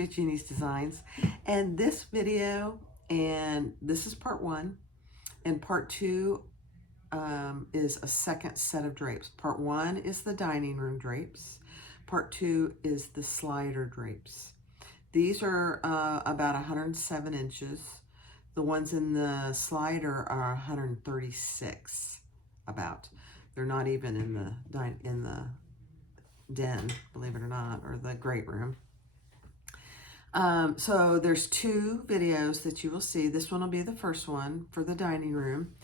Barbie at Jeannie's Designs, and this video, and this is part 1, and part 2 is a second set of drapes. Part 1 is the dining room drapes. Part 2 is the slider drapes. These are about 107 inches. The ones in the slider are 136 about. They're not even in the den, believe it or not, or the great room. So there's 2 videos that you will see. This one will be the first one for the dining room,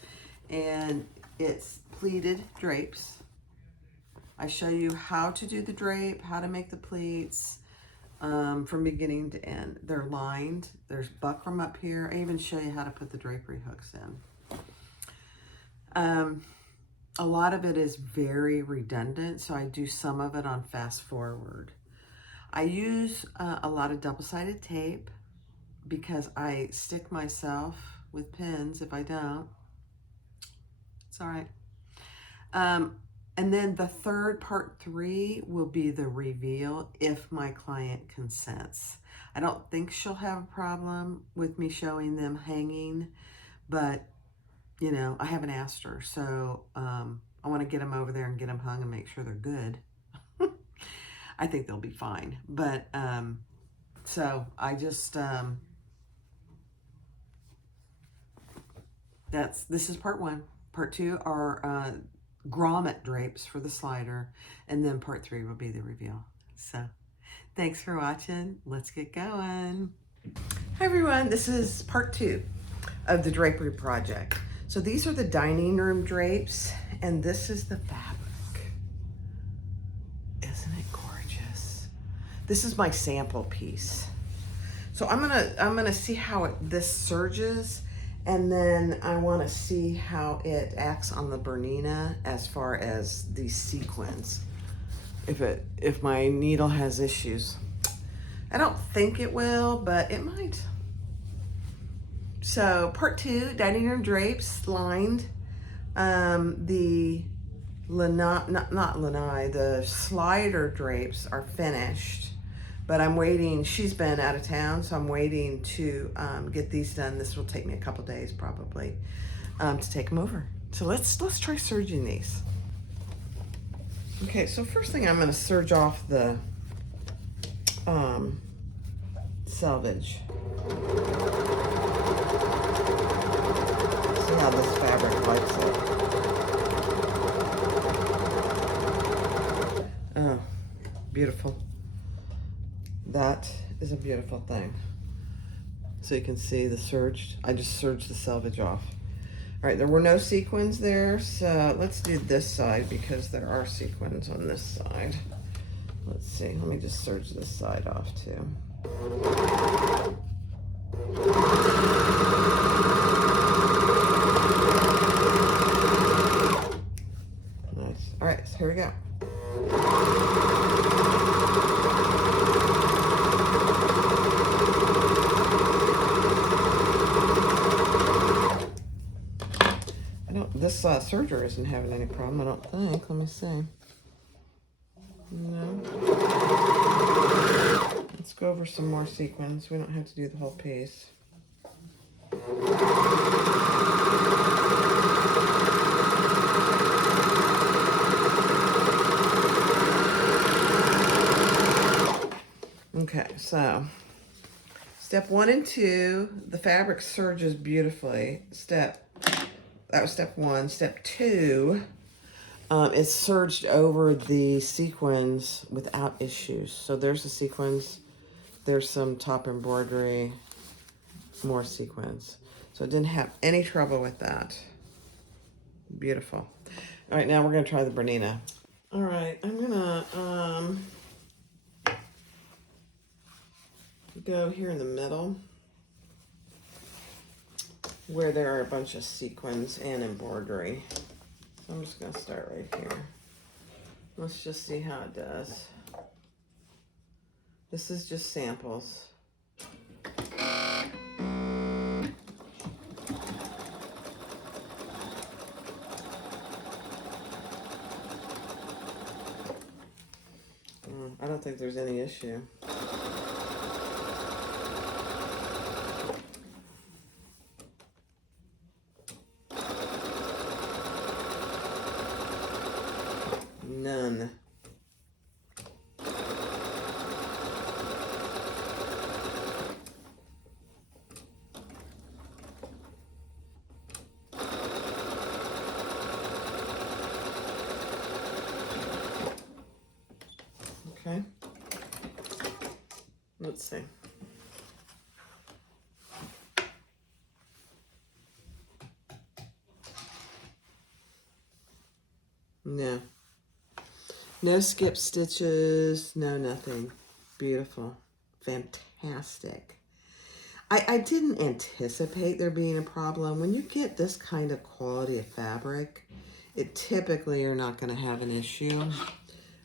and it's pleated drapes. I show you how to do the drape, how to make the pleats from beginning to end. They're lined. There's buckram up here. I even show you how to put the drapery hooks in. A lot of it is very redundant, so I do some of it on fast forward. I use a lot of double-sided tape because I stick myself with pins if I don't. It's all right. And then the third, part 3, will be the reveal if my client consents. I don't think she'll have a problem with me showing them hanging, but you know, I haven't asked her, so I want to get them over there and get them hung and make sure they're good. I think they'll be fine, but so I just this is part 1. Part 2 are grommet drapes for the slider, and then part 3 will be the reveal. So thanks for watching. Let's get going. Hi everyone, this is part 2 of the drapery project. So these are the dining room drapes, and this is the fabric. Isn't it gorgeous? This is my sample piece. So I'm gonna see how this surges, and then I want to see how it acts on the Bernina as far as the sequins. If my needle has issues. I don't think it will, but it might. So part 2, dining room drapes, lined. The the slider drapes are finished, but I'm waiting. She's been out of town, so I'm waiting to get these done. This will take me a couple days probably to take them over. So let's try serging these. Okay, so first thing I'm going to serge off the selvage. See how this fabric likes it. Oh, beautiful. That is a beautiful thing. So you can see the serged, I just serged the selvage off. All right, there were no sequins there, so let's do this side because there are sequins on this side. Let's see, let me just serge this side off too. Nice. All right, so here we go. This serger isn't having any problem, I don't think. Let me see. No. Let's go over some more sequins. We don't have to do the whole piece. Okay, so step 1 and 2, the fabric serges beautifully. That was step 1. Step 2, it's serged over the sequins without issues. So there's the sequins, there's some top embroidery, more sequins. So I didn't have any trouble with that. Beautiful. All right, now we're gonna try the Bernina. All right, I'm gonna go here in the middle where there are a bunch of sequins and embroidery. So I'm just gonna start right here. Let's just see how it does. This is just samples. I don't think there's any issue. see. No. No skip stitches, no nothing. Beautiful. Fantastic. I didn't anticipate there being a problem. When you get this kind of quality of fabric, it typically you're not going to have an issue,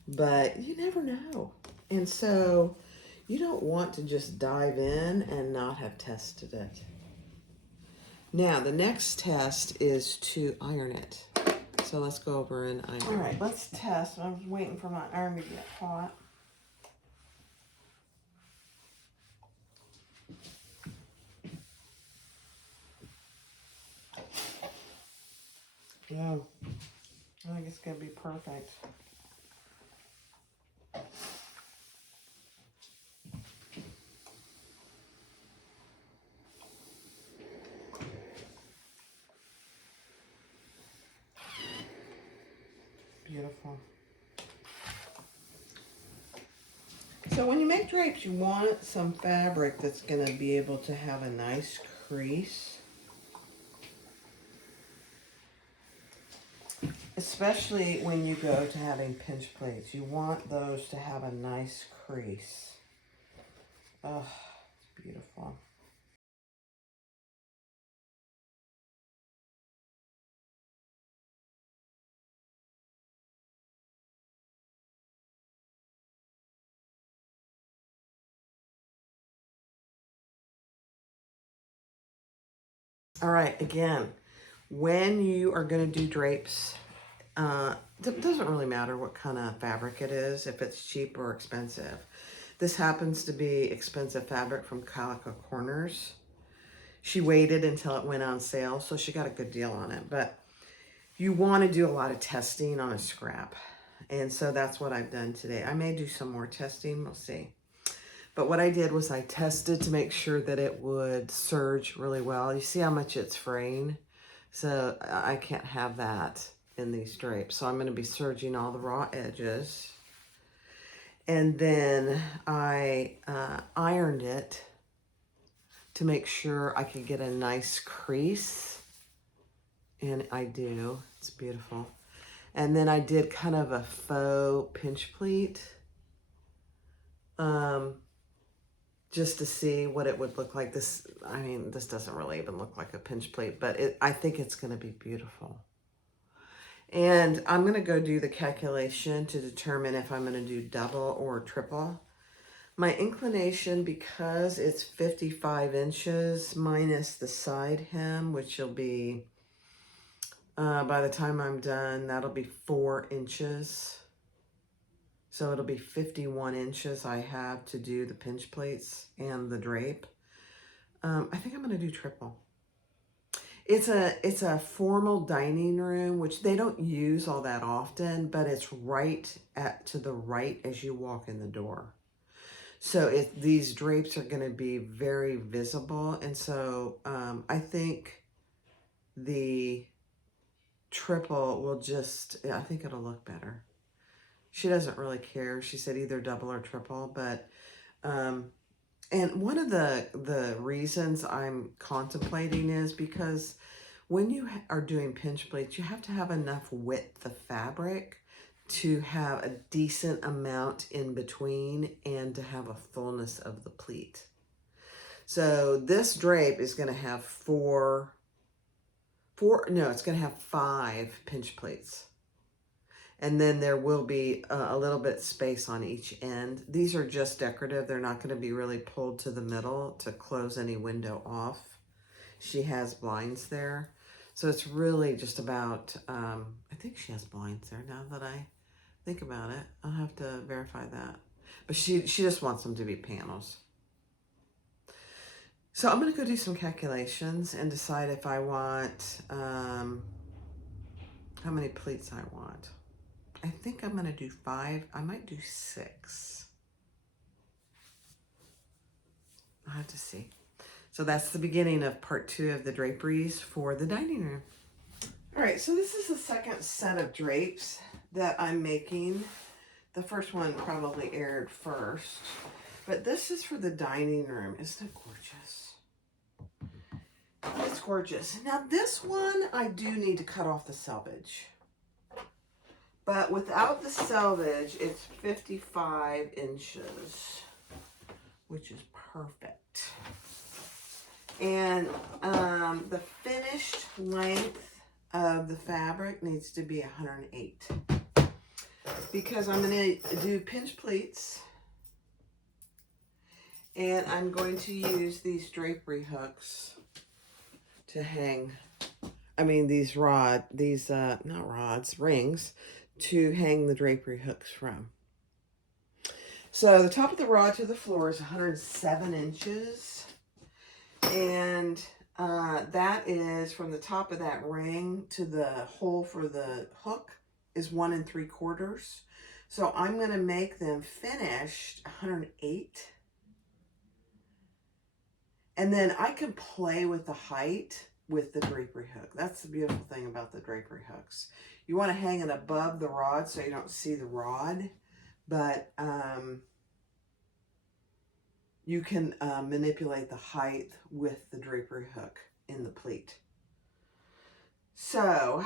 but you never know. And so you don't want to just dive in and not have tested it. Now, the next test is to iron it. So let's go over and iron. All right, let's test. I was waiting for my iron to get hot. Oh, I think it's going to be perfect. Beautiful. So when you make drapes, you want some fabric that's going to be able to have a nice crease. Especially when you go to having pinch plates. You want those to have a nice crease. Oh, it's beautiful. All right, again, when you are going to do drapes, it doesn't really matter what kind of fabric it is, if it's cheap or expensive. This happens to be expensive fabric from Calico Corners. She waited until it went on sale, so she got a good deal on it. But you want to do a lot of testing on a scrap. And so that's what I've done today. I may do some more testing, we'll see. But what I did was I tested to make sure that it would serge really well. You see how much it's fraying? So I can't have that in these drapes. So I'm going to be serging all the raw edges. And then I ironed it to make sure I could get a nice crease. And I do. It's beautiful. And then I did kind of a faux pinch pleat. Just to see what it would look like. This, I mean, this doesn't really even look like a pinch plate, but I think it's going to be beautiful. And I'm going to go do the calculation to determine if I'm going to do double or triple. My inclination, because it's 55 inches minus the side hem, which will be, by the time I'm done, that'll be 4 inches. So it'll be 51 inches I have to do the pinch plates and the drape. I think I'm going to do triple. It's a formal dining room, which they don't use all that often, but it's right to the right as you walk in the door. So these drapes are going to be very visible. And so I think the triple will I think it'll look better. She doesn't really care. She said either double or triple, but, and one of the reasons I'm contemplating is because when you are doing pinch pleats, you have to have enough width of fabric to have a decent amount in between and to have a fullness of the pleat. So this drape is going to have it's going to have 5 pinch pleats. And then there will be a little bit space on each end. These are just decorative. They're not going to be really pulled to the middle to close any window off. She has blinds there. So it's really just about, I think she has blinds there now that I think about it. I'll have to verify that. But she just wants them to be panels. So I'm going to go do some calculations and decide if I want, how many pleats I want. I think I'm going to do 5. I might do 6. I'll have to see. So that's the beginning of part 2 of the draperies for the dining room. All right, so this is the second set of drapes that I'm making. The first one probably aired first. But this is for the dining room. Isn't it gorgeous? It's gorgeous. Now this one, I do need to cut off the selvage. But without the selvage, it's 55 inches, which is perfect. And the finished length of the fabric needs to be 108. Because I'm going to do pinch pleats. And I'm going to use these drapery hooks to hang, these rings to hang the drapery hooks from. So the top of the rod to the floor is 107 inches. And that is from the top of that ring to the hole for the hook is 1 3/4. So I'm going to make them finished 108. And then I can play with the height with the drapery hook. That's the beautiful thing about the drapery hooks. You want to hang it above the rod so you don't see the rod, but you can manipulate the height with the drapery hook in the pleat. So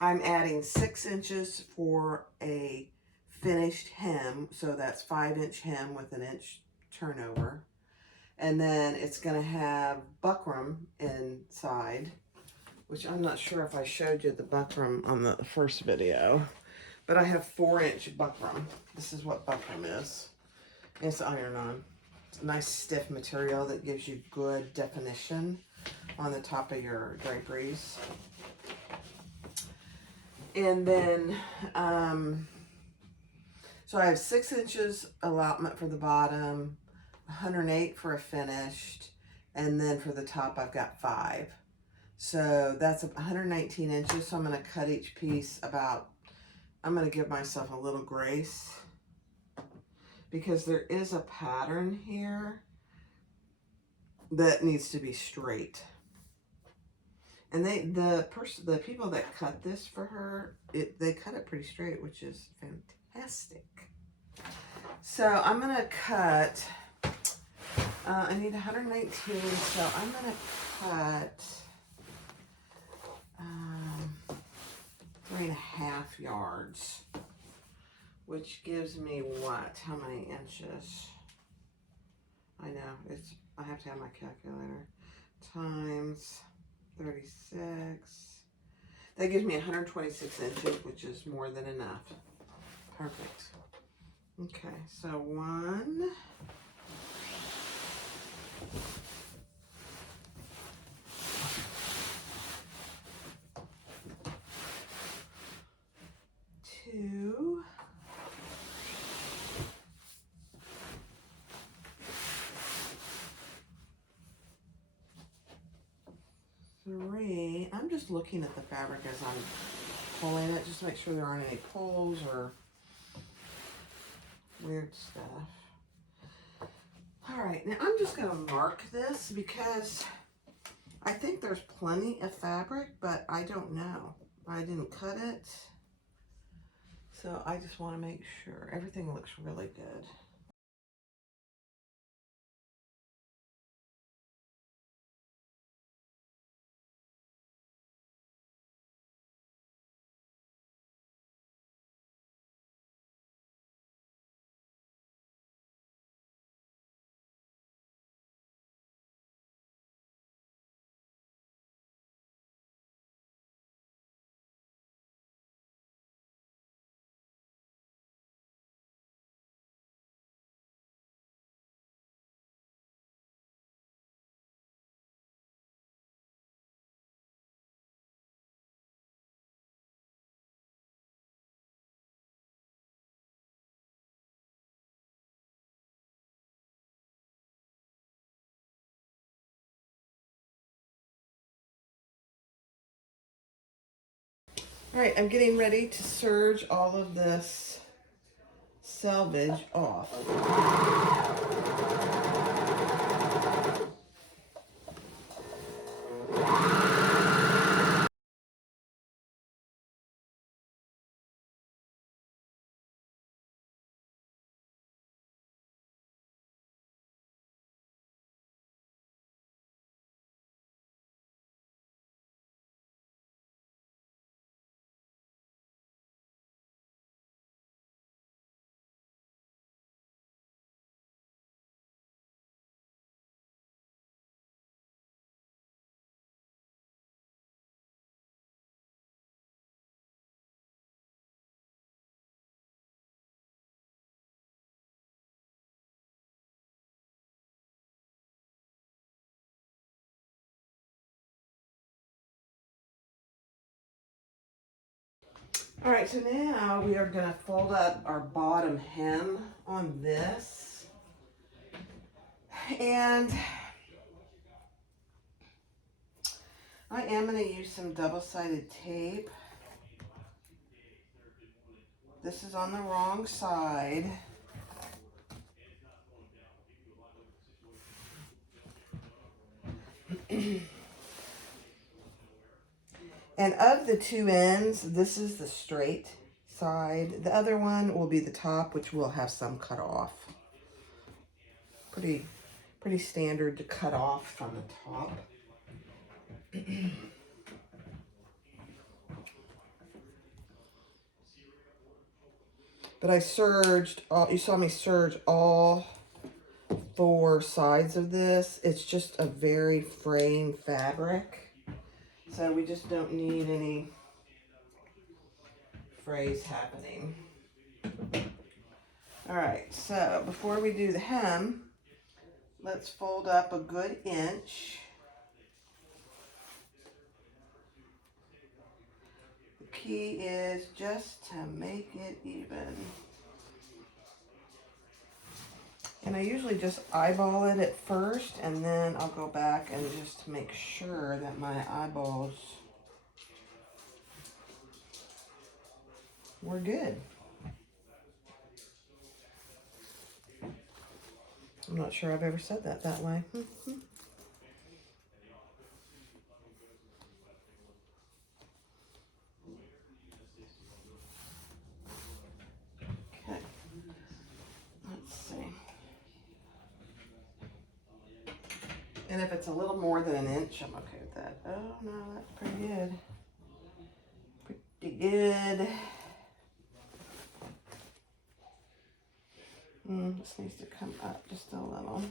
I'm adding 6 inches for a finished hem. So that's 5-inch hem with 1-inch turnover. And then it's going to have buckram inside, which I'm not sure if I showed you the buckram on the first video, but I have 4-inch buckram. This is what buckram is. It's iron-on. It's a nice stiff material that gives you good definition on the top of your draperies. And then, so I have 6 inches allotment for the bottom, 108 for a finished, and then for the top I've got 5. So that's 119 inches. So I'm going to cut each piece about, I'm going to give myself a little grace because there is a pattern here that needs to be straight. And the people that cut this for her, they cut it pretty straight, which is fantastic. So I'm going to cut, I need 119, so I'm going to cut 3.5 yards, which gives me what? How many inches? I know, I have to have my calculator. Times 36. That gives me 126 inches, which is more than enough. Perfect. Okay, so 1, 2, 3. I'm just looking at the fabric as I'm pulling it, just to make sure there aren't any pulls or weird stuff. All right, now I'm just gonna mark this because I think there's plenty of fabric, but I don't know. I didn't cut it. So I just want to make sure everything looks really good. All right, I'm getting ready to serge all of this selvage off. All right, so now we are going to fold up our bottom hem on this. And I am going to use some double-sided tape. This is on the wrong side. And of the two ends, this is the straight side. The other one will be the top, which will have some cut off. Pretty standard to cut off from the top. But I serged, you saw me serge all 4 sides of this. It's just a very fraying fabric. So we just don't need any frays happening. All right, so before we do the hem, let's fold up a good inch. The key is just to make it even. And I usually just eyeball it at first, and then I'll go back and just make sure that my eyeballs were good. I'm not sure I've ever said that way. Okay, let's see. And if it's a little more than an inch, I'm okay with that. Oh no, that's pretty good. Pretty good. This needs to come up just a little.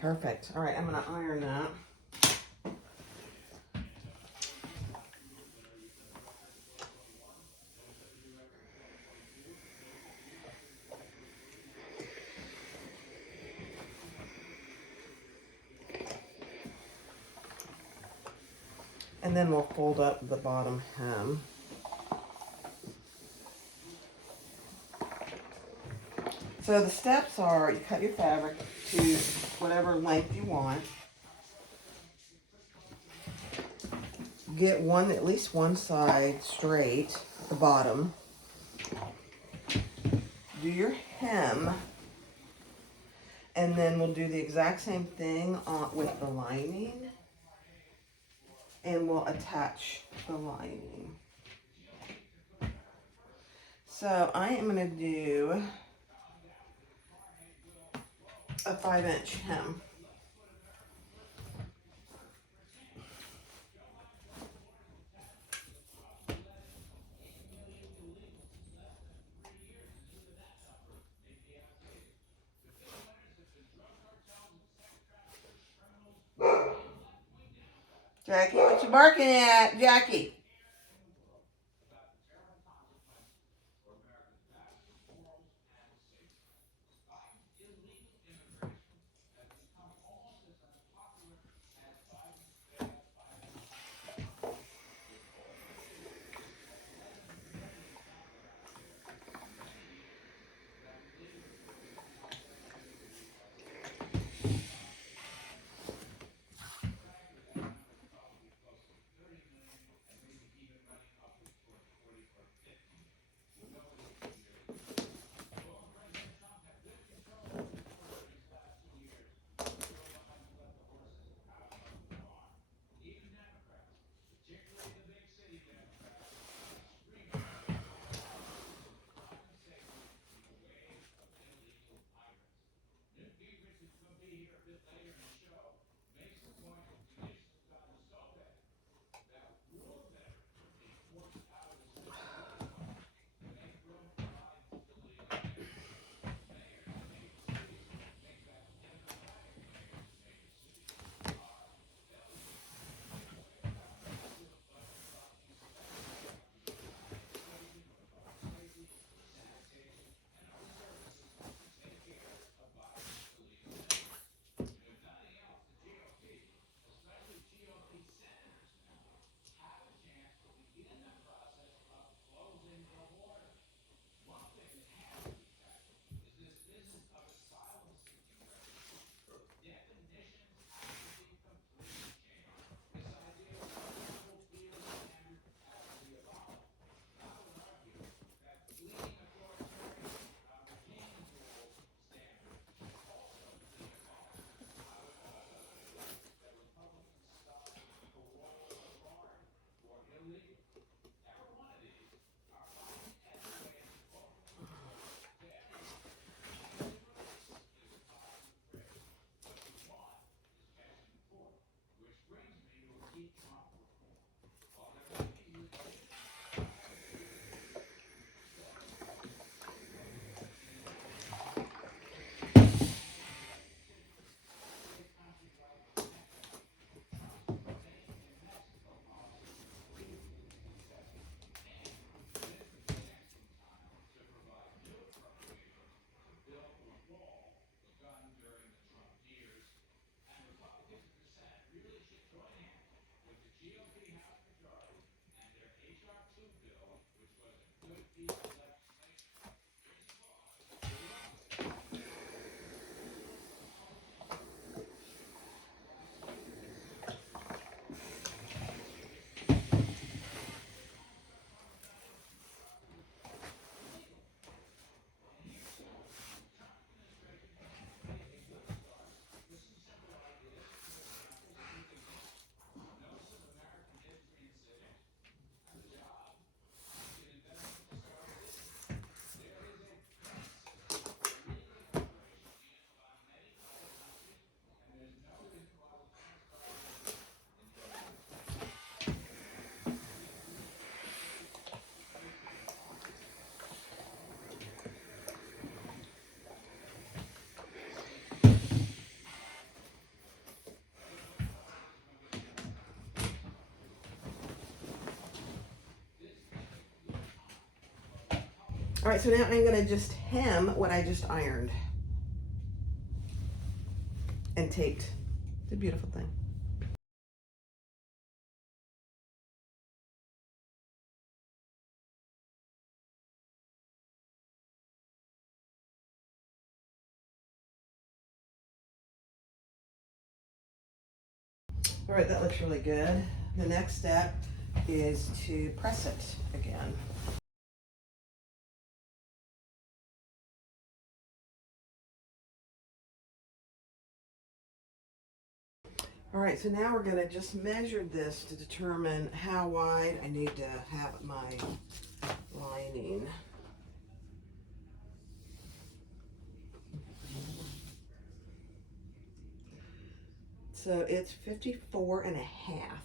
Perfect. All right, I'm going to iron that. And then we'll fold up the bottom hem. So the steps are, you cut your fabric to whatever length you want. Get at least one side straight at the bottom. Do your hem. And then we'll do the exact same thing with the lining. And we'll attach the lining. So I am going to do a 5-inch hem. Jackie, what you barking at, Jackie? All right, so now I'm gonna just hem what I just ironed and taped. It's a beautiful thing. All right, that looks really good. The next step is to press it again. All right, so now we're gonna just measure this to determine how wide I need to have my lining. So it's 54 and a half.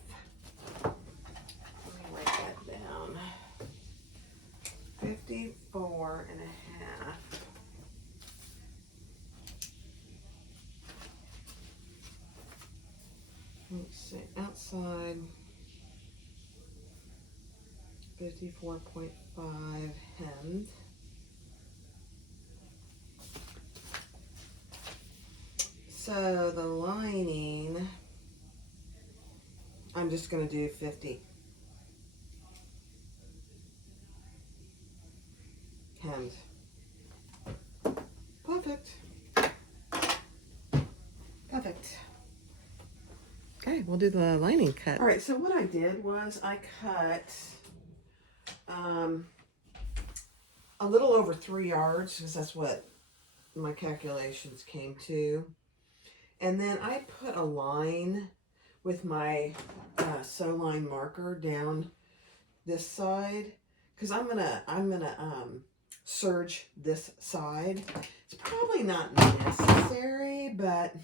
Let me write that down. 54 and a half. Let's see, outside 54.5 hemmed. So the lining, I'm just going to do 50 hemmed. Perfect. Perfect. Okay, we'll do the lining cut. All right, so what I did was I cut a little over 3 yards, because that's what my calculations came to. And then I put a line with my sew line marker down this side, because I'm gonna serge this side. It's probably not necessary, but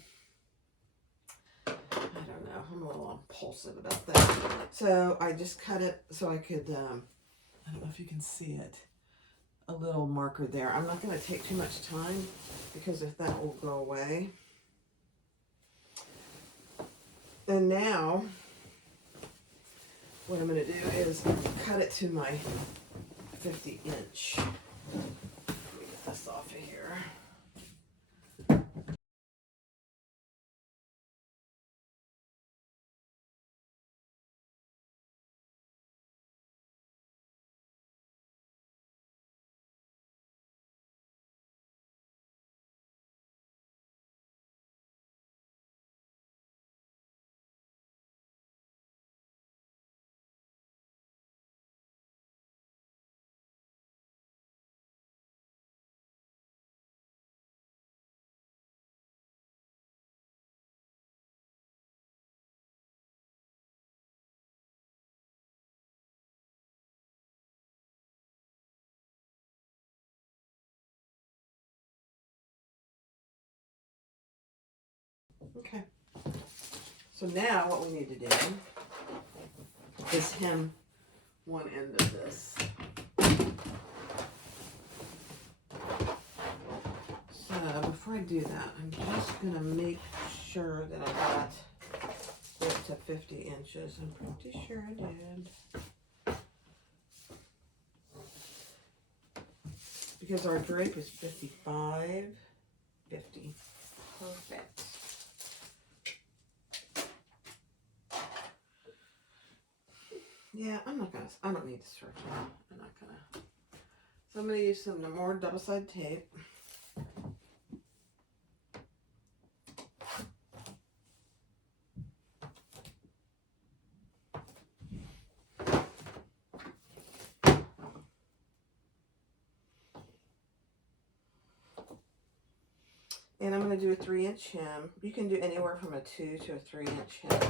I don't know. I'm a little impulsive about that. So I just cut it so I could, I don't know if you can see it, a little marker there. I'm not going to take too much time, because if that will go away. And now what I'm going to do is cut it to my 50 inch. Let me get this off of here. Okay. So now what we need to do is hem one end of this. So before I do that, I'm just going to make sure that I got it to 50 inches. I'm pretty sure I did. Because our drape is 55, 50. Perfect. Yeah, I don't need to stretch it out. I'm not gonna. So I'm gonna use some more double-sided tape. And I'm gonna do a 3-inch hem. You can do anywhere from a 2 to a 3-inch hem.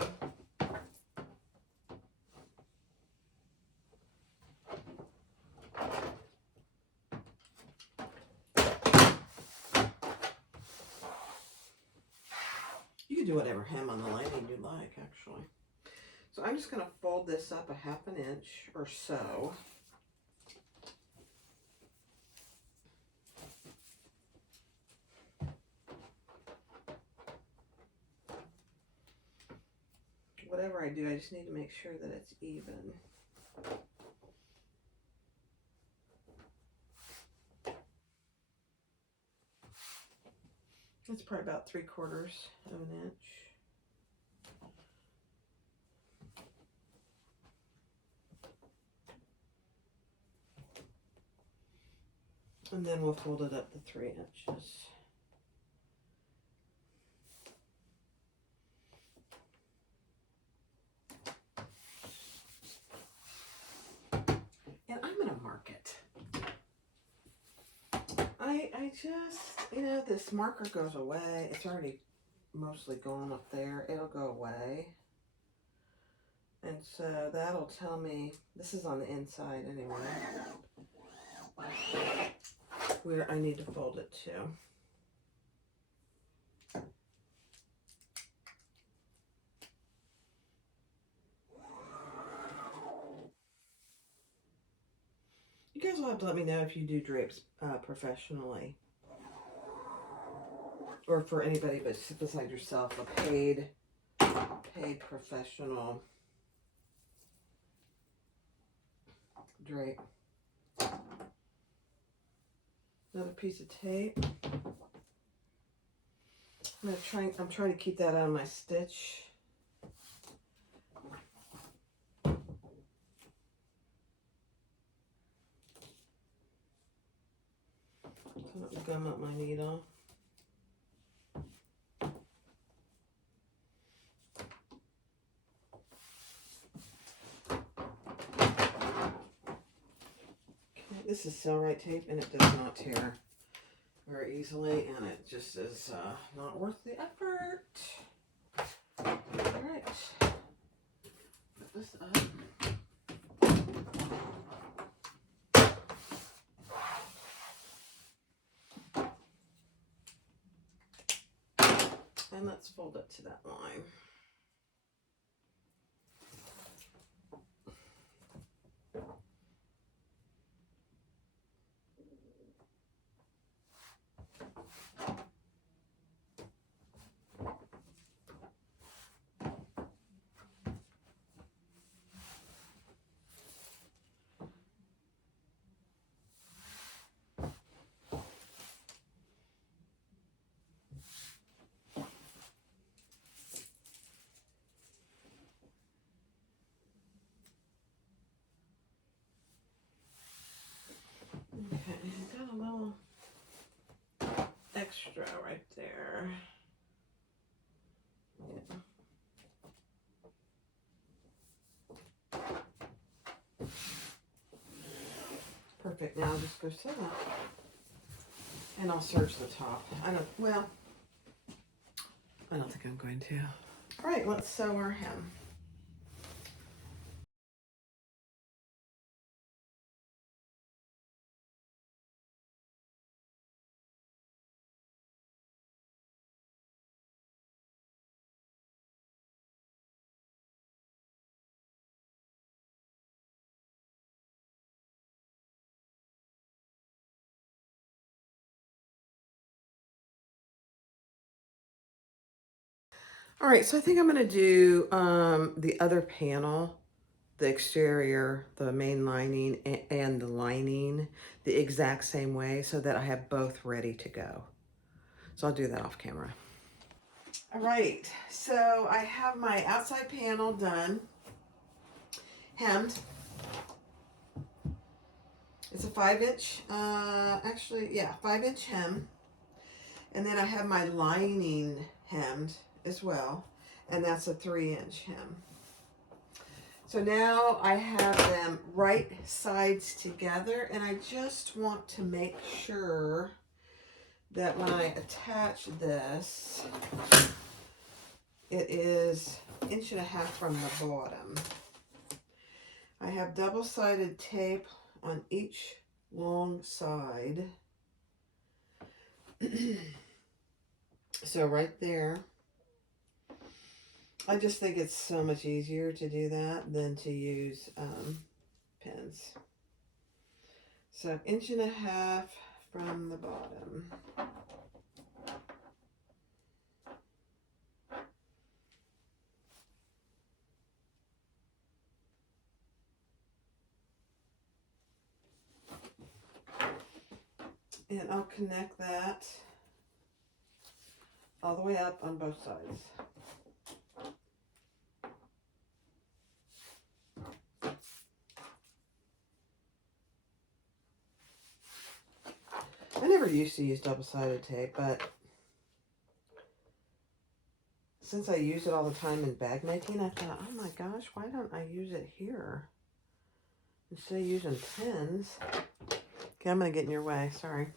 You can do whatever hem on the lining you like, actually. So I'm just going to fold this up a 1/2 inch or so. Whatever I do, I just need to make sure that it's even. It's probably about 3/4 of an inch. And then we'll fold it up to 3 inches. And I'm going to mark it. I just, you know, this marker goes away. It's already mostly gone up there. It'll go away. And so that'll tell me, this is on the inside anyway, where I need to fold it to. You guys will have to let me know if you do drapes professionally, or for anybody but beside yourself, a paid professional drape. Another piece of tape. I'm trying to keep that out of my stitch. So let me gum up my needle. This is Cellrite tape, and it does not tear very easily, and it just is not worth the effort. All right, put this up. And let's fold it to that line. Okay, I got a little extra right there. Yeah. Perfect. Now I'll just go sew that. And I'll serge the top. I don't think I'm going to. All right, let's sew our hem. All right, so I think I'm going to do the other panel, the exterior, the main lining, and the lining the exact same way so that I have both ready to go. So I'll do that off camera. All right, so I have my outside panel done, hemmed. It's a 5-inch, 5-inch hem. And then I have my lining hemmed as well, and that's a 3-inch hem. So now I have them right sides together, and I just want to make sure that when I attach this, it is 1.5 inches from the bottom. I have double-sided tape on each long side. So right there, I just think it's so much easier to do that than to use pins. So 1.5 inches from the bottom. And I'll connect that all the way up on both sides. I never used to use double-sided tape, but since I use it all the time in bag making, I thought, oh my gosh, why don't I use it here? Instead of using pins. Okay, I'm going to get in your way. Sorry.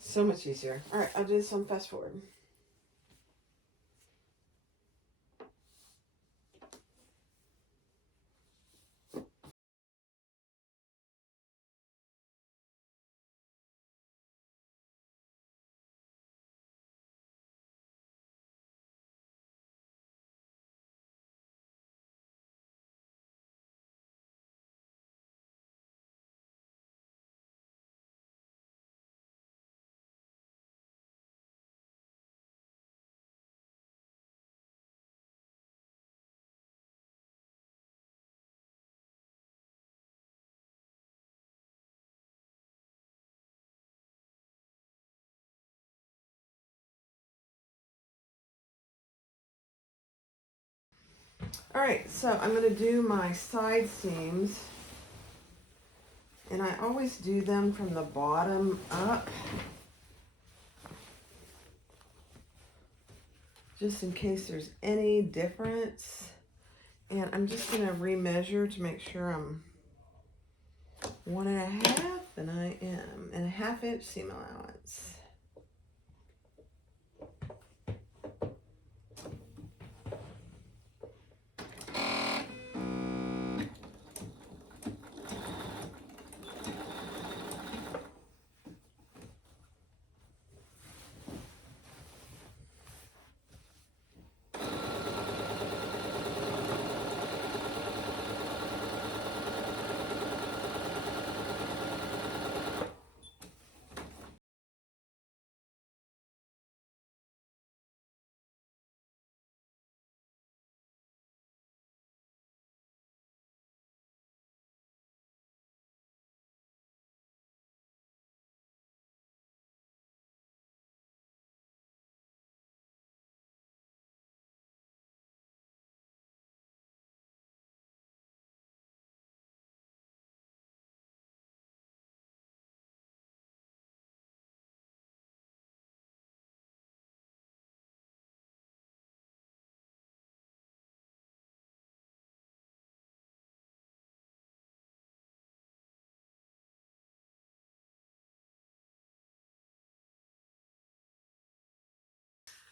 So much easier. All right, I'll do some fast forward. All right, so I'm going to do my side seams, and I always do them from the bottom up, just in case there's any difference. And I'm just going to remeasure to make sure I'm 1.5, and I am, and a 1/2 inch seam allowance.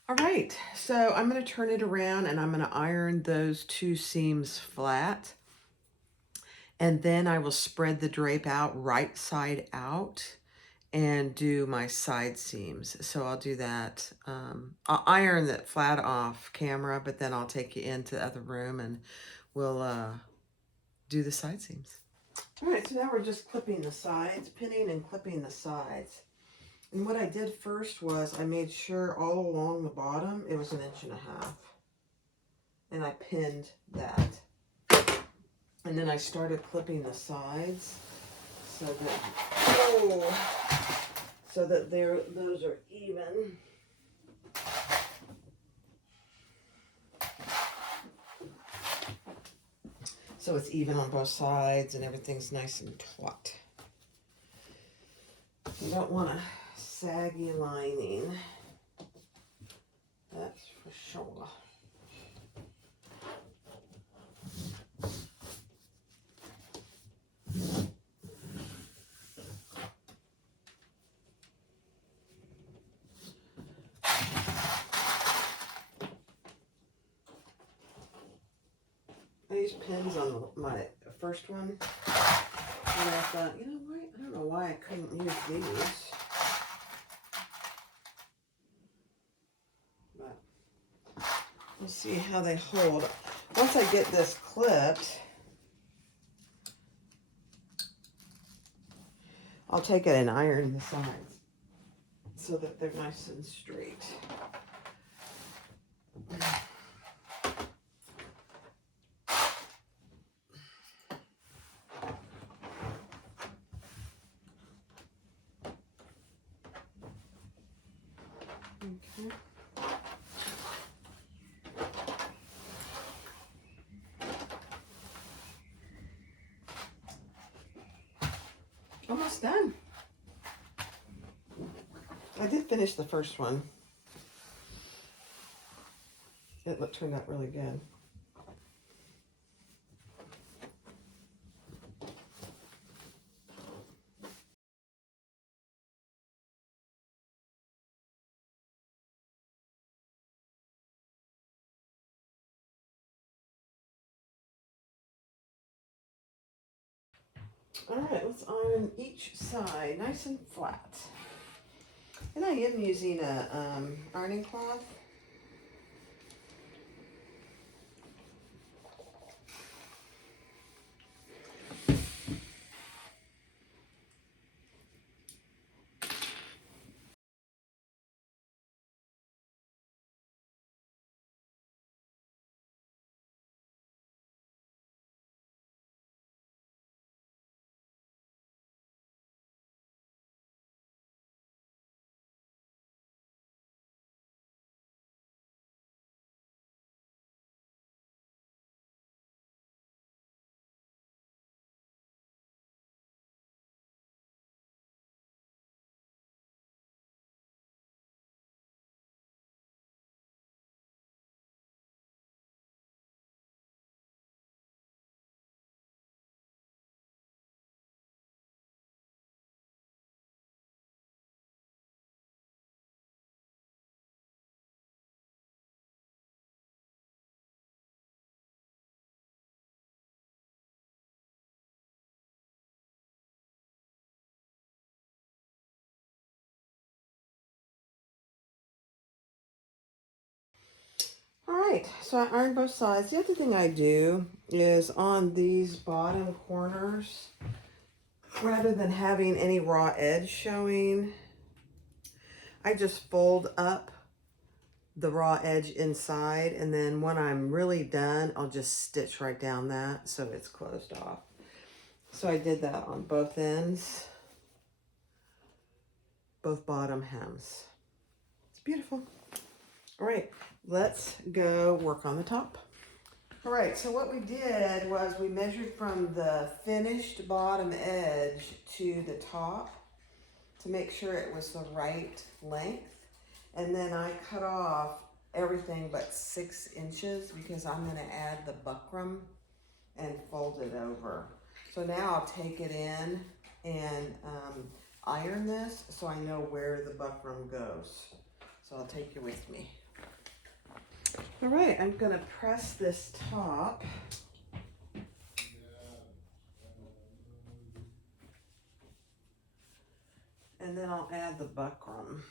All right, so I'm going to turn it around and I'm going to iron those 2 seams flat. And then I will spread the drape out right side out and do my side seams. So I'll do that. I'll iron that flat off camera, but then I'll take you into the other room and we'll do the side seams. All right, so now we're just clipping the sides, pinning and clipping the sides. And what I did first was I made sure all along the bottom it was 1.5 inches. And I pinned that. And then I started clipping the sides so that those are even. So it's even on both sides and everything's nice and taut. You don't want a saggy lining. That's for sure. I used pins on my first one, and I thought, you know what? I don't know why I couldn't use these. But we'll see how they hold. Once I get this clipped, I'll take it and iron the sides. so that they're nice and straight. Okay. Almost done. I did finish the first one. It turned out really good. All right, let's iron each side nice and flat. And I am using a ironing cloth. All right, so I iron both sides. The other thing I do is on these bottom corners, rather than having any raw edge showing, I just fold up the raw edge inside, and then when I'm really done, I'll just stitch right down that so it's closed off. So I did that on both ends, both bottom hems. It's beautiful. All right, let's go work on the top. All right, so what we did was we measured from the finished bottom edge to the top to make sure it was the right length. And then I cut off everything but 6 inches because I'm gonna add the buckram and fold it over. So now I'll take it in and iron this so I know where the buckram goes. So I'll take you with me. All right, I'm gonna press this top. And then I'll add the buckram.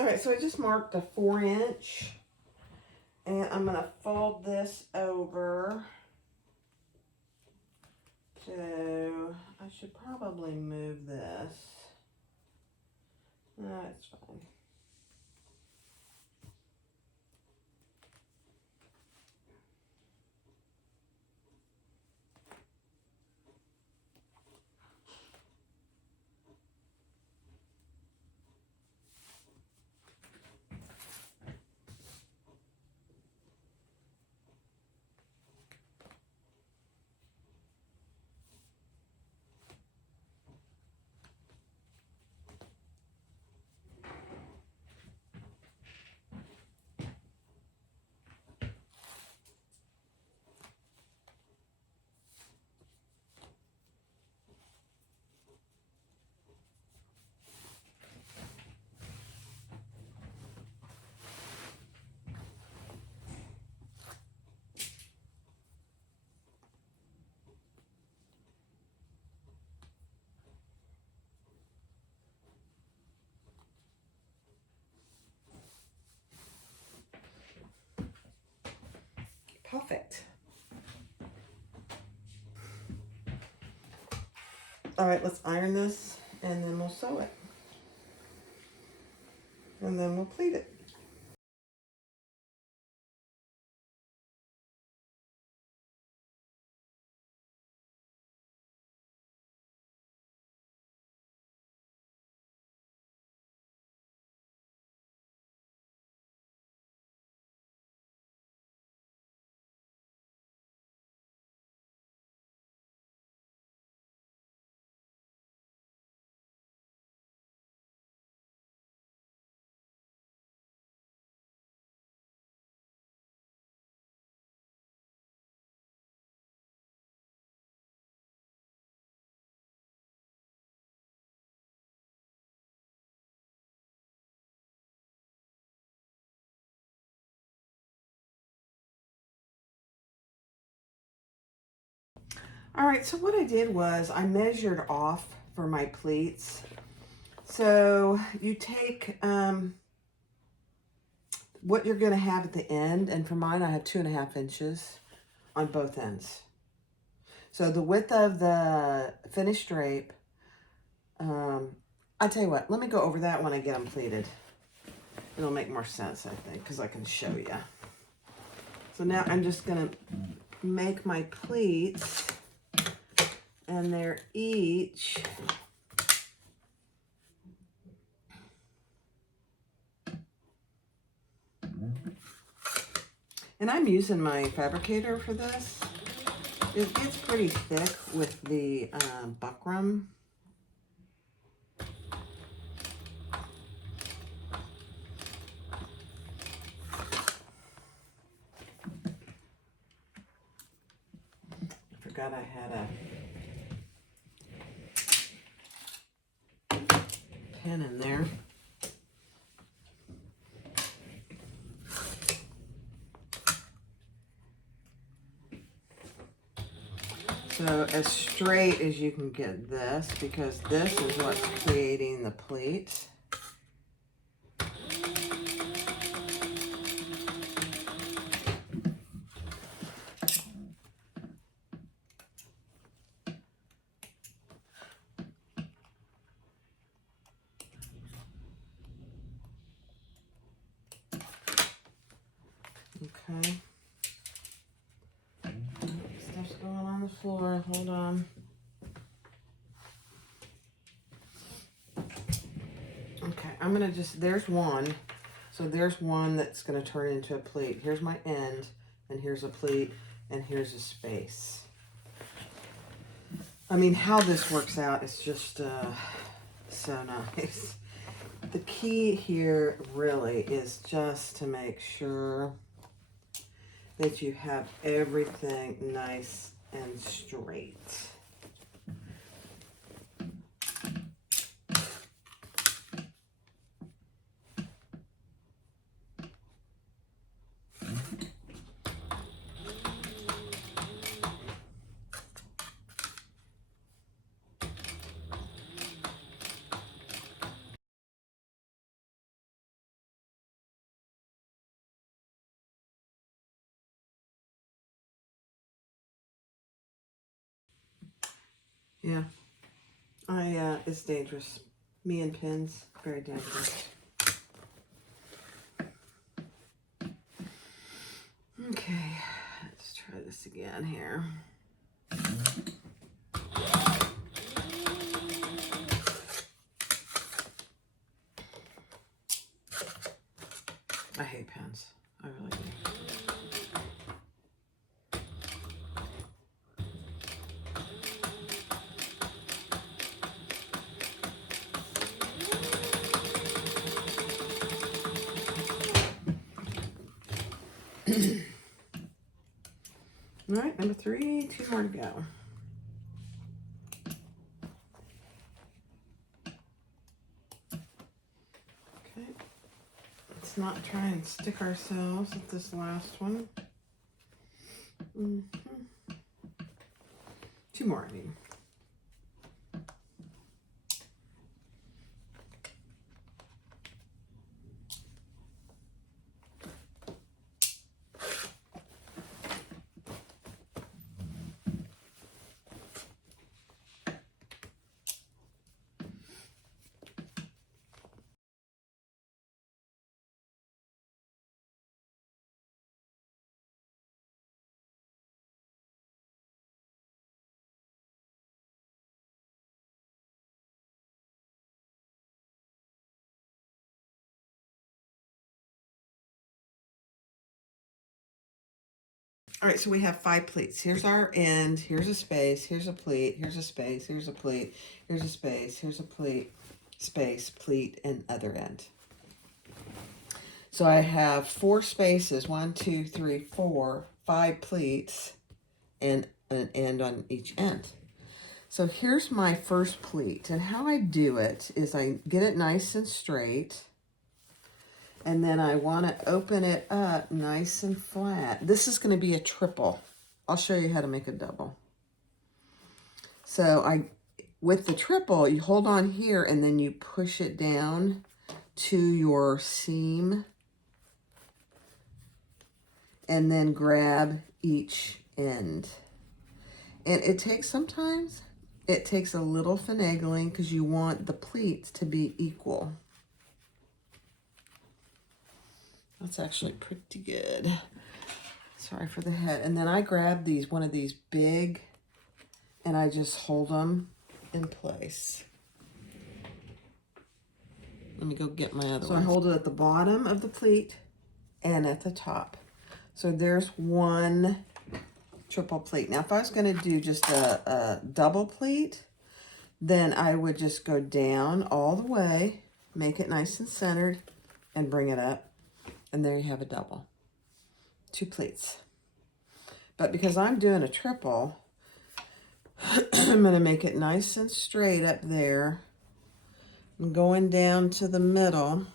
All right, so I just marked a 4-inch, and I'm going to fold this over. So I should probably move this. No, it's fine. Perfect. All right, let's iron this, and then we'll sew it. And then we'll pleat it. All right, so what I did was I measured off for my pleats. So you take what you're going to have at the end, and for mine I had 2.5 inches on both ends. So the width of the finished drape, I tell you what, let me go over that when I get them pleated. It'll make more sense, I think, because I can show you. So now I'm just going to make my pleats, and they're each and I'm using my fabricator for this. It gets pretty thick with the buckram. I forgot I had a pen in there. So as straight as you can get this, because this is what's creating the pleat. Okay. Stuff's going on the floor. Hold on. Okay, I'm gonna just, there's one. So there's one that's gonna turn into a pleat. Here's my end, and here's a pleat, and here's a space. I mean, how this works out is just so nice. The key here really is just to make sure that you have everything nice and straight. Yeah. It's dangerous. Me and pins, very dangerous. Okay, let's try this again here. I hate pins. I really do. All right, number 3, 2 more to go. Okay, let's not try and stick ourselves at this last one. 2 more, I mean. All right, so we have 5 pleats. Here's our end. Here's a space. Here's a pleat. Here's a space. Here's a pleat. Here's a space. Here's a pleat. Space, pleat, and other end. So I have 4 spaces. 1, 2, 3, 4, 5 pleats, and an end on each end. So here's my first pleat. And how I do it is I get it nice and straight. And then I want to open it up nice and flat. This is going to be a triple. I'll show you how to make a double. So with the triple, you hold on here and then you push it down to your seam. And then grab each end. And sometimes it takes a little finagling because you want the pleats to be equal. That's actually pretty good. Sorry for the head. And then I grab one of these big, and I just hold them in place. Let me go get my other one. So I hold it at the bottom of the pleat and at the top. So there's one triple pleat. Now, if I was going to do just a double pleat, then I would just go down all the way, make it nice and centered, and bring it up. And there you have a double. 2 pleats. But because I'm doing a triple, I'm going to make it nice and straight up there. I'm going down to the middle,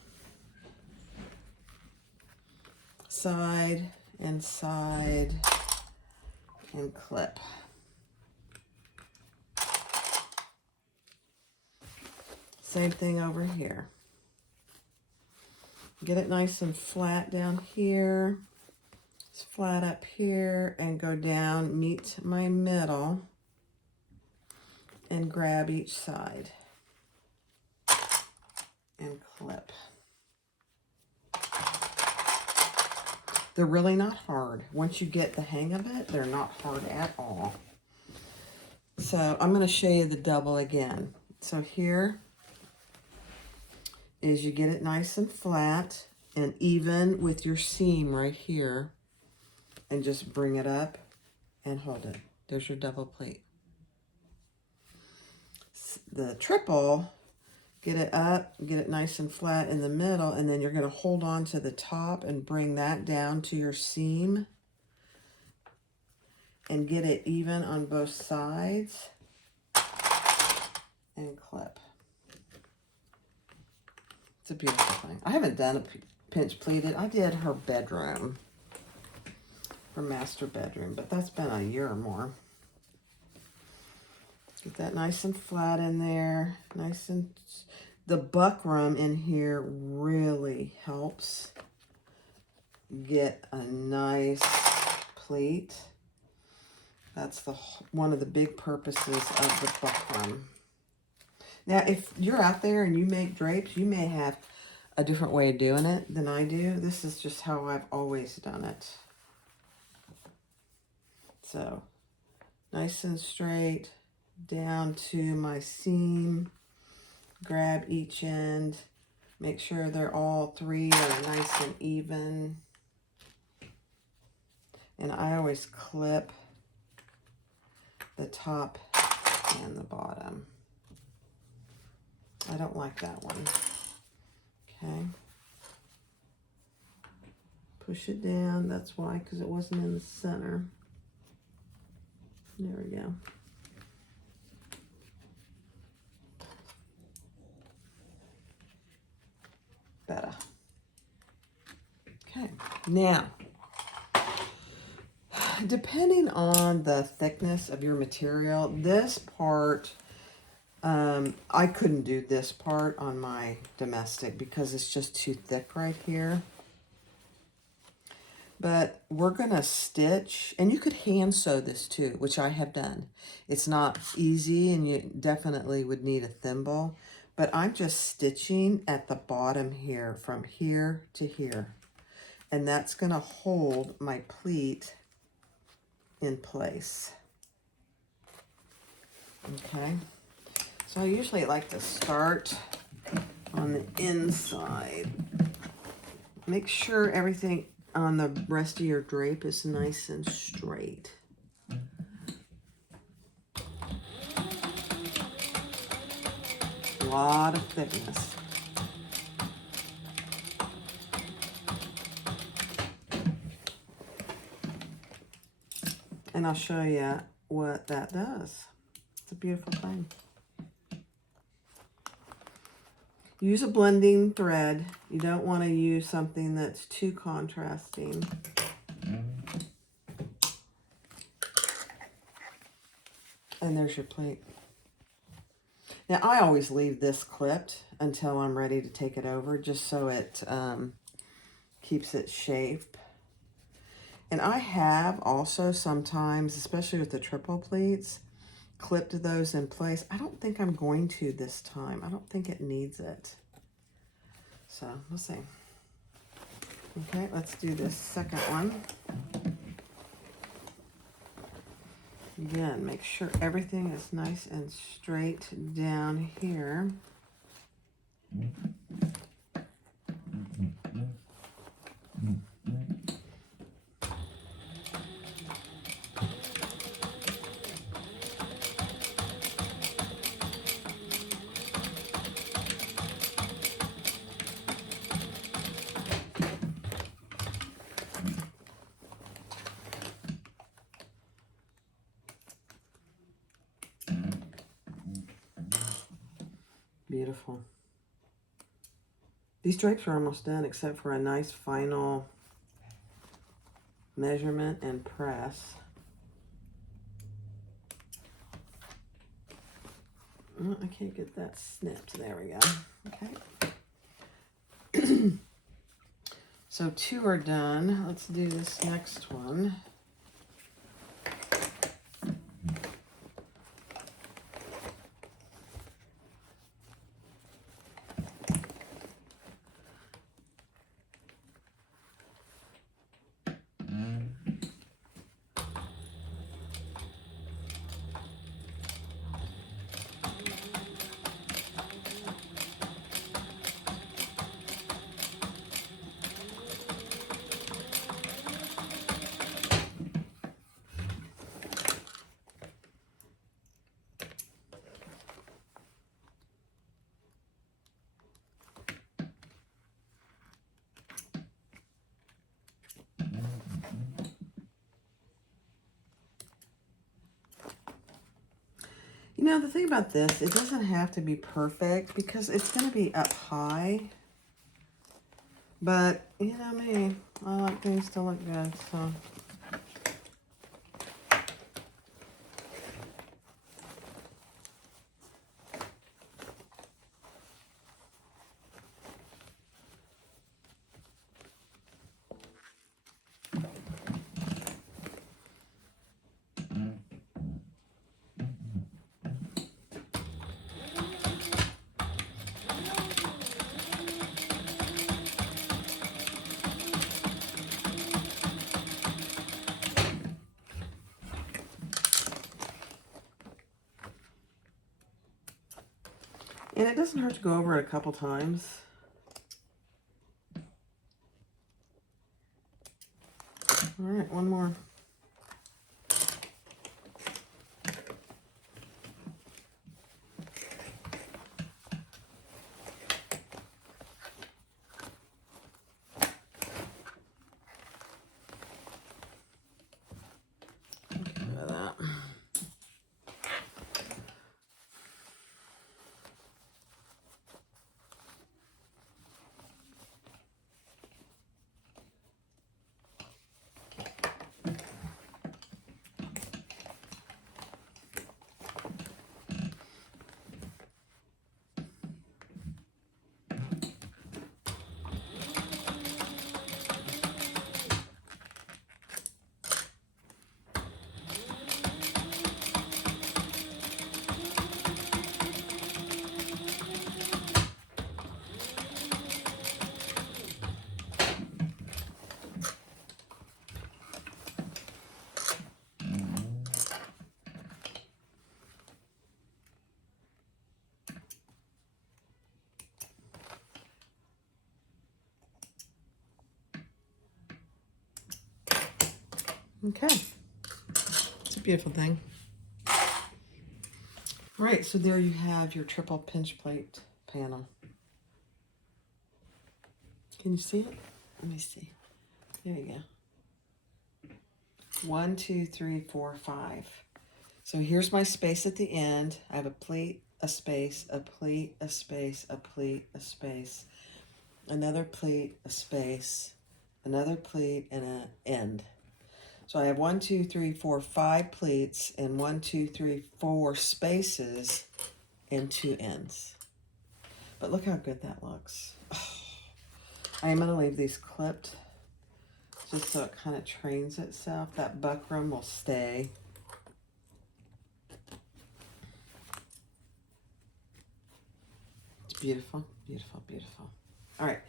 side and side, and clip. Same thing over here. Get it nice and flat down here. It's flat up here and go down, meet my middle, and grab each side and clip. They're really not hard. Once you get the hang of it, they're not hard at all. So I'm going to show you the double again. So here is you get it nice and flat and even with your seam right here, and just bring it up and hold it. There's your double pleat. The triple, get it up, get it nice and flat in the middle, and then you're going to hold on to the top and bring that down to your seam and get it even on both sides and clip. It's a beautiful thing. I haven't done a pinch pleated. I did her bedroom, her master bedroom, but that's been a year or more. Get that nice and flat in there. Nice and... The buckram in here really helps get a nice pleat. That's one of the big purposes of the buckram. Now, if you're out there and you make drapes, you may have a different way of doing it than I do. This is just how I've always done it. So, nice and straight down to my seam. Grab each end. Make sure they're all three are nice and even. And I always clip the top and the bottom. I don't like that one. Okay. Push it down. That's why, because it wasn't in the center. There we go. Better. Okay. Now, depending on the thickness of your material, this part, I couldn't do this part on my domestic because it's just too thick right here. But we're going to stitch, and you could hand sew this too, which I have done. It's not easy, and you definitely would need a thimble. But I'm just stitching at the bottom here, from here to here. And that's going to hold my pleat in place. Okay. So I usually like to start on the inside. Make sure everything on the rest of your drape is nice and straight. A lot of thickness. And I'll show you what that does. It's a beautiful thing. Use a blending thread. You don't want to use something that's too contrasting. And there's your plate. Now, I always leave this clipped until I'm ready to take it over, just so it keeps its shape. And I have also sometimes, especially with the triple pleats, clipped those in place. I don't think I'm going to this time. I don't think it needs it. So, we'll see. Okay, let's do this second one. Again, make sure everything is nice and straight down here. Beautiful. These drapes are almost done except for a nice final measurement and press. Oh, I can't get that snipped. There we go. Okay. So 2 are done. Let's do this next one. You know, the thing about this, it doesn't have to be perfect because it's going to be up high. But, you know me, I like things to look good, so. And it doesn't hurt to go over it a couple times. All right, one more. Okay, it's a beautiful thing. All right, so there you have your triple pinch plate panel. Can you see it? Let me see. There you go. 1, 2, 3, 4, 5. So here's my space at the end. I have a pleat, a space, a pleat, a space, a pleat, a space, another pleat, a space, another pleat, and an end. So I have 1, 2, 3, 4, 5 pleats and 1, 2, 3, 4 spaces and 2 ends. But look how good that looks. Oh, I am going to leave these clipped just so it kind of trains itself. That buckram will stay. It's beautiful, beautiful, beautiful. All right.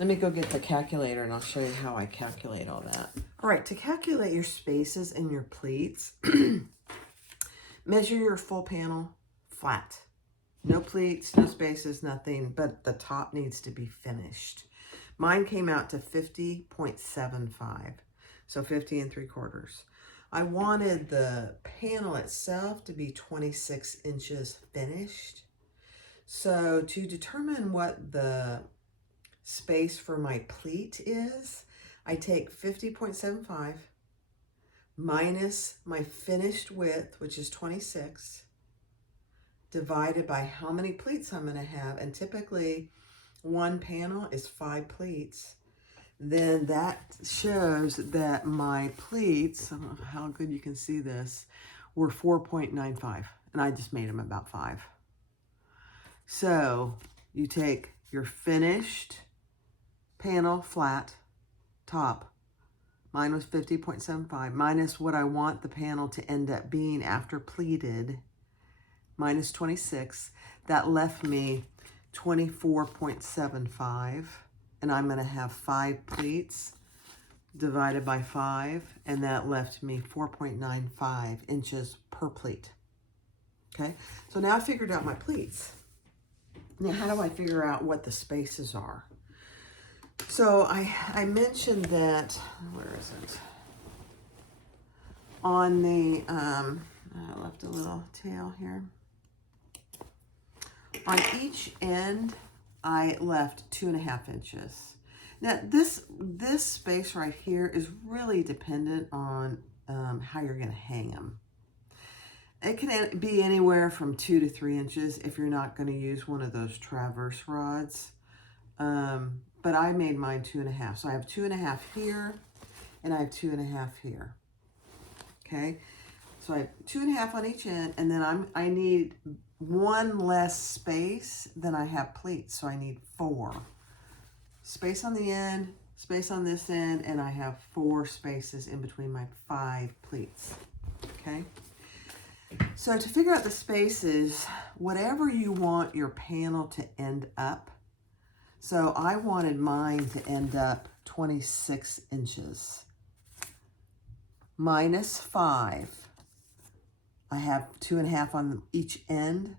Let me go get the calculator and I'll show you how I calculate all that. All right, to calculate your spaces and your pleats, measure your full panel flat. No pleats, no spaces, nothing, but the top needs to be finished. Mine came out to 50.75, so 50 3/4. I wanted the panel itself to be 26 inches finished. So to determine what the space for my pleat is, I take 50.75 minus my finished width, which is 26, divided by how many pleats I'm going to have. And typically one panel is 5 pleats. Then that shows that my pleats, I don't know how good you can see this, were 4.95, and I just made them about 5. So you take your finished panel flat top, mine was 50.75, minus what I want the panel to end up being after pleated, minus 26. That left me 24.75, and I'm going to have 5 pleats divided by 5, and that left me 4.95 inches per pleat. Okay, so now I figured out my pleats. Now how do I figure out what the spaces are? So I mentioned that, where is it? On the, I left a little tail here. On each end, I left 2.5 inches. Now this space right here is really dependent on how you're gonna hang them. It can be anywhere from 2 to 3 inches if you're not gonna use one of those traverse rods. But I made mine 2.5. So I have 2.5 here, and I have 2.5 here. Okay, so I have 2.5 on each end, and then I need 1 less space than I have pleats, so I need 4. Space on the end, space on this end, and I have 4 spaces in between my 5 pleats. Okay, so to figure out the spaces, whatever you want your panel to end up. So I wanted mine to end up 26 inches. Minus 5. I have 2.5 on each end.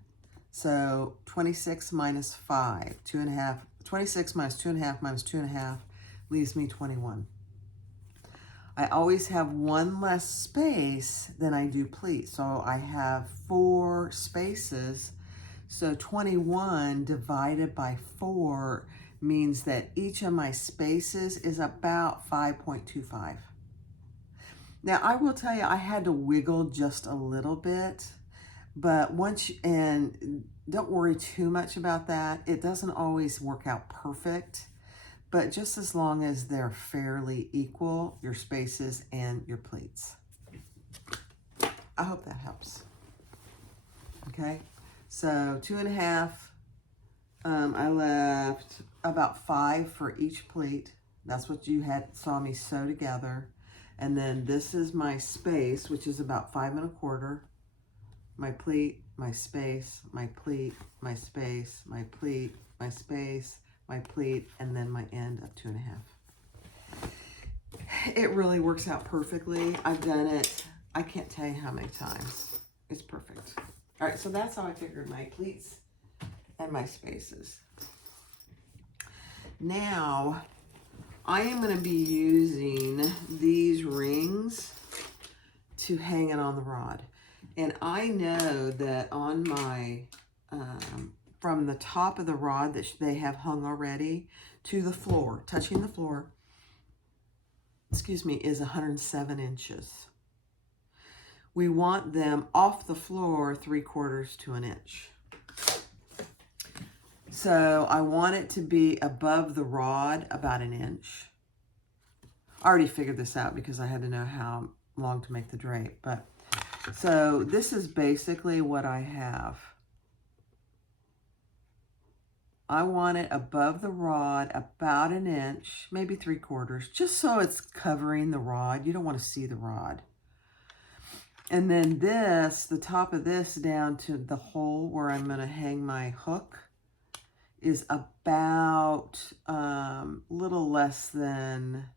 So 26 minus 5, 2.5, 26 minus 2.5 minus 2.5 leaves me 21. I always have one less space than I do pleats. So I have 4 spaces. So 21 divided by 4 means that each of my spaces is about 5.25. Now I will tell you, I had to wiggle just a little bit, but and don't worry too much about that. It doesn't always work out perfect. But just as long as they're fairly equal, your spaces and your pleats. I hope that helps. Okay, so 2.5, I left about 5 for each pleat. That's what you saw me sew together. And then this is my space, which is about 5 1/4. My pleat, my space, my pleat, my space, my pleat, my space, my pleat, and then my end of 2.5. It really works out perfectly. I've done it, I can't tell you how many times. It's perfect. All right, so that's how I figured my pleats and my spaces. Now, I am going to be using these rings to hang it on the rod. And I know that on my from the top of the rod that they have hung already to the floor, touching the floor, excuse me, is 107 inches. We want them off the floor 3/4 to an inch. So I want it to be above the rod about 1 inch. I already figured this out because I had to know how long to make the drape. But so this is basically what I have. I want it above the rod about 1 inch, maybe 3/4, just so it's covering the rod. You don't want to see the rod. And then this, the top of this down to the hole where I'm going to hang my hook is about a little less than,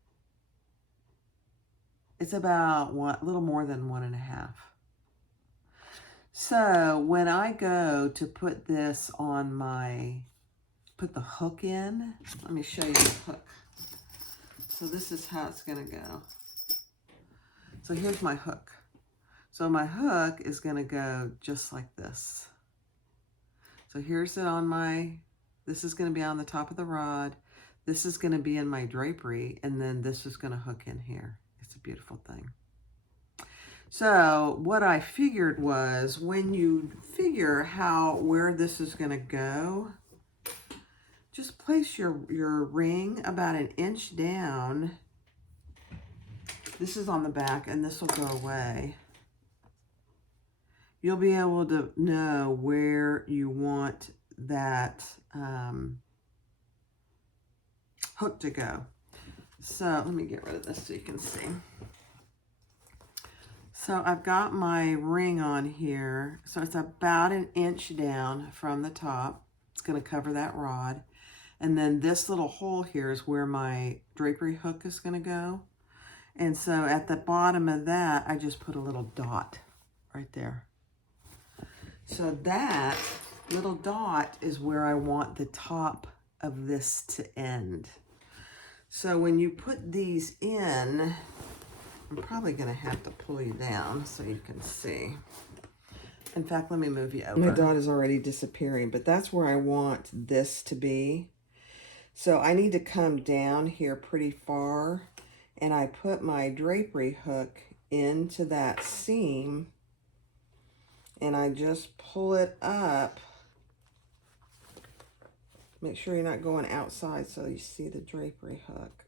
it's about a little more than 1.5. So when I go to put this on put the hook in, let me show you the hook. So this is how it's going to go. So here's my hook. So my hook is going to go just like this. So here's it on this is going to be on the top of the rod. This is going to be in my drapery, and then this is going to hook in here. It's a beautiful thing. So what I figured was, when you figure where this is going to go, just place your ring about 1 inch down. This is on the back, and this will go away. You'll be able to know where you want that hook to go. So let me get rid of this so you can see. So I've got my ring on here. So it's about 1 inch down from the top. It's going to cover that rod. And then this little hole here is where my drapery hook is going to go. And so at the bottom of that, I just put a little dot right there. So that little dot is where I want the top of this to end. So when you put these in, I'm probably going to have to pull you down so you can see. In fact, let me move you over. My dot is already disappearing, but that's where I want this to be. So I need to come down here pretty far, and I put my drapery hook into that seam, and I just pull it up. Make sure you're not going outside so you see the drapery hook.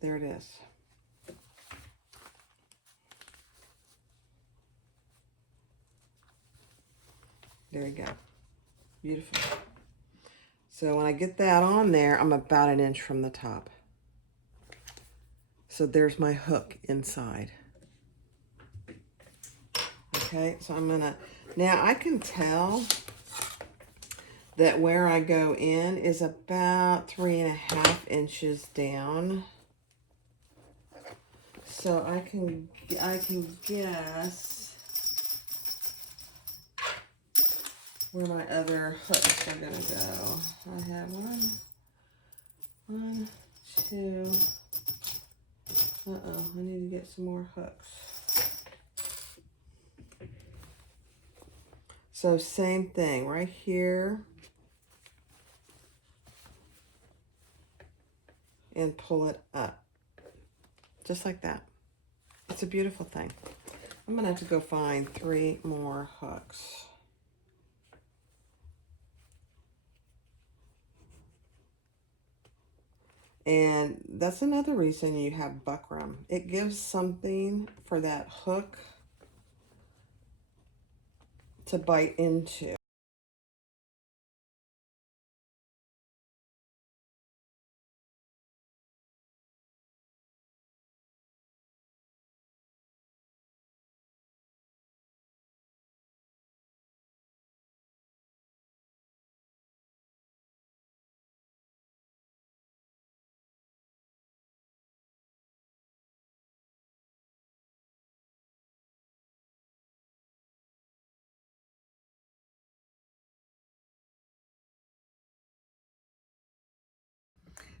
There it is. There you go. Beautiful. So when I get that on there, I'm about 1 inch from the top. So there's my hook inside. Okay, so I'm gonna, now I can tell that where I go in is about 3.5 inches down. So I can guess where my other hooks are gonna go. I have one, two. Uh-oh, I need to get some more hooks. So same thing, right here. And pull it up. Just like that. It's a beautiful thing. I'm gonna have to go find 3 more hooks. And that's another reason you have buckram. It gives something for that hook to bite into.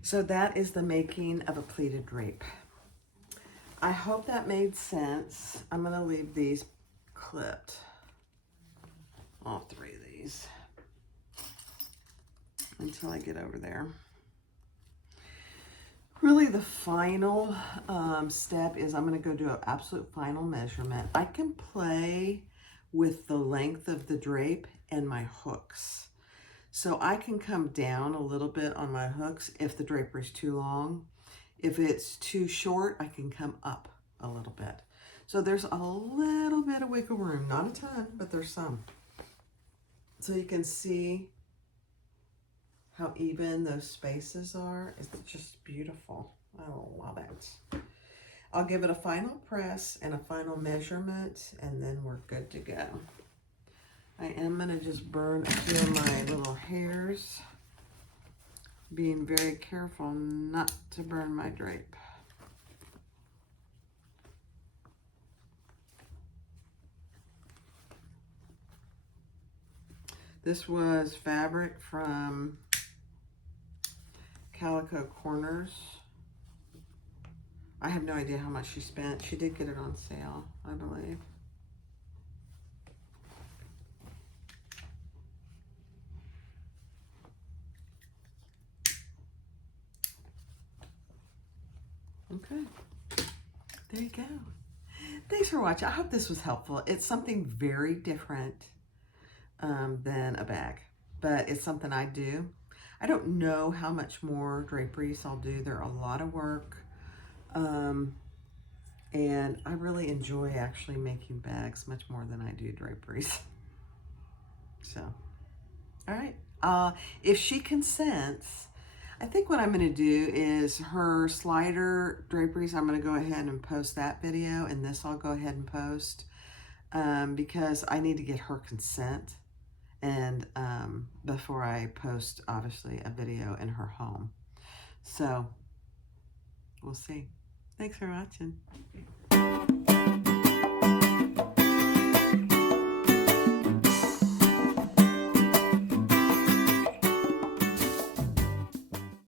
So that is the making of a pleated drape. I hope that made sense. I'm gonna leave these clipped. All 3 of these. Until I get over there. Really the final step is I'm gonna go do an absolute final measurement. I can play with the length of the drape and my hooks. So I can come down a little bit on my hooks if the drapery is too long. If it's too short, I can come up a little bit. So there's a little bit of wiggle room, not a ton, but there's some. So you can see how even those spaces are. It's just beautiful. I love it. I'll give it a final press and a final measurement, and then we're good to go. I am gonna just burn a few of my little hairs, being very careful not to burn my drape. This was fabric from Calico Corners. I have no idea how much she spent. She did get it on sale, I believe. Okay, there you go. Thanks for watching. I hope this was helpful. It's something very different than a bag, but it's something I do. I don't know how much more draperies I'll do. They're a lot of work. And I really enjoy actually making bags much more than I do draperies. So, all right. If she consents, I think what I'm going to do is her slider draperies, I'm going to go ahead and post that video, and this I'll go ahead and post because I need to get her consent and before I post, obviously, a video in her home. So, we'll see. Thanks for watching.